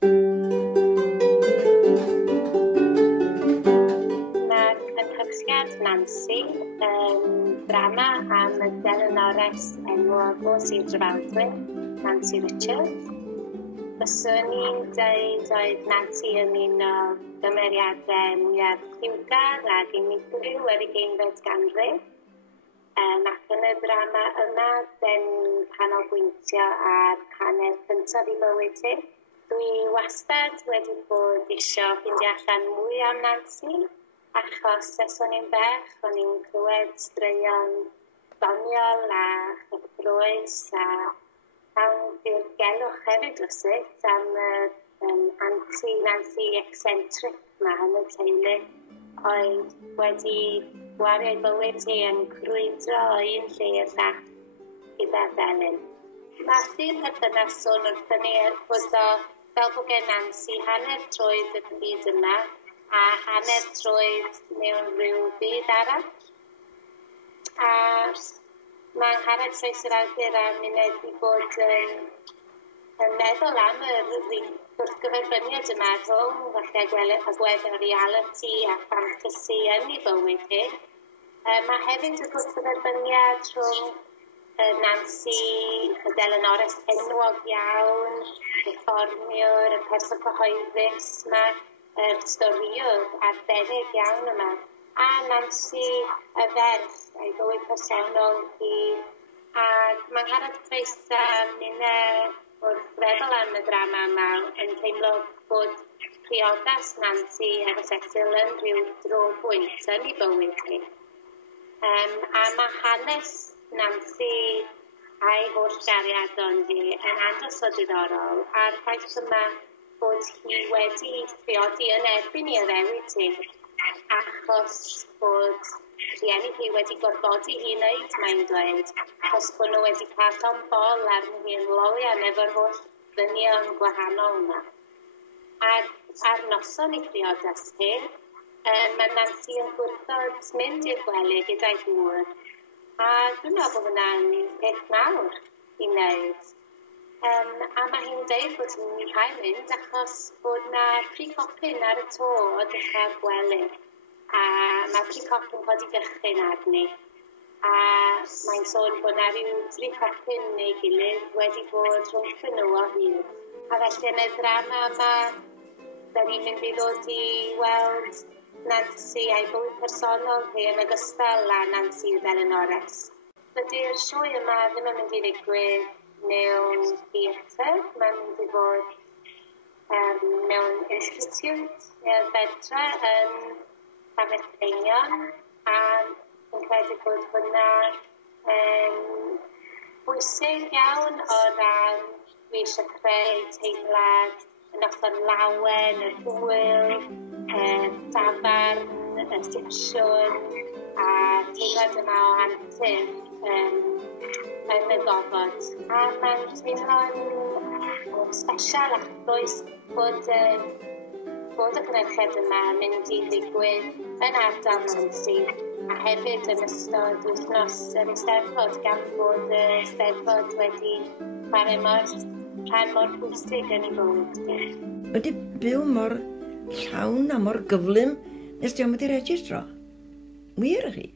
Mae'r cynhyrchiad NANSI drama am y delanores enwog o Sir Cyfarwyddwr, Nansi Richards. Fyswn i'n dweud oedd Nansi yn un o gymeriadau mwyaf lliwgar ac unigryw yr 20th ganrif. Ac yn y drama yma, den canolbwyntio ar hanner cyntaf I bywyd hi. Dwi wastad wedi bod eisiau ffindio allan mwy am Nansi, achos ers o'n i'n bech, o'n i'n clywed straeon ddoniol a chyffroes a llawn dirgelwch hefyd rwsut am anti-Nansi eccentric yma yn y teulu oedd wedi gwario bywyd hi yn crwydro o un lle i'r llall gyda felyn. Mae sy'n perthynas sôn wrthyn ni bod o fel bod gen Nansi hanner troedd y byd yma a hanner troedd mewn rhyw byd arall. A mae'n hanner troedd yr awdur a myned I bod yn meddwl am yr gwrthgyferbyniad yma rhwng falle agweddau reality a fantasy yn ei bywyd hi. Mae hefyd y gwrthgyferbyniad rhwng Nansi, y delanores enwog iawn, y fformiwr, y person cyhoeddus yma, yr storiwr arbennig iawn yma. A Nansi y ferch, ei bywyd personol hi. Ac mae'n harad croesa minna wrth feddwl am y drama yma yn teimlo bod priodas Nansi efo Cecil yn rhyw drobwynt yn ei bywyd hi. A mae hanes Nansi a'i holl gariadon hi yn andros o diddorol a'r ffaith yma bod hi wedi priodi yn erbyn I addewid hi achos bod rhieni hi wedi gorfodi hi wneud mae'n dweud achos bod nhw wedi cael llon bol arni hi yn lolian efo'r holl ddynion gwahanol yma. Ar noson I priodas hi, mae Nansi yn gwrthod mynd i'r gwely gyda'i gŵr. A dwi'n meddwl bod hwnna'n peth mawr I wneud. A mae hi'n dweud bod hi'n cael mynd achos bod yna precopyn ar y to o dechrau'r gwely. A mae precopyn wedi gychwyn arni. A mae'n sôn bod yna rhyw precopyn neu gilydd wedi bod rhwng nhw o hyd. A felly yn y drama yma, da ni'n mynd I ddod I weld Nansi a'i bywyd personol hi yn ogystal â Nansi y delanores. Dydy'r sioe yma ddim yn mynd I ddigwydd mewn theatr, mae'n mynd I fod mewn institute neu fedra yn Llafeddeinion a yn credu bod hwnna bwysig iawn o ran dwi eisiau creu teimlad yn ochr lawen, y hwyl, dafarn, y sipsiwn a teimlad yma o antur yn y gofod. A mae'n teimlo'n special ac does bod y cynhyrchiad yma mynd I ddigwydd yn ardal Nansi a hefyd yn ystod wythnos yr Eisteddfod gan bod y Eisteddfod wedi chwarae rhan mor bwysig yn ei bywyd. Ydy byw mor llawn a mor gyflym nes diom wedi registro? Wir chi?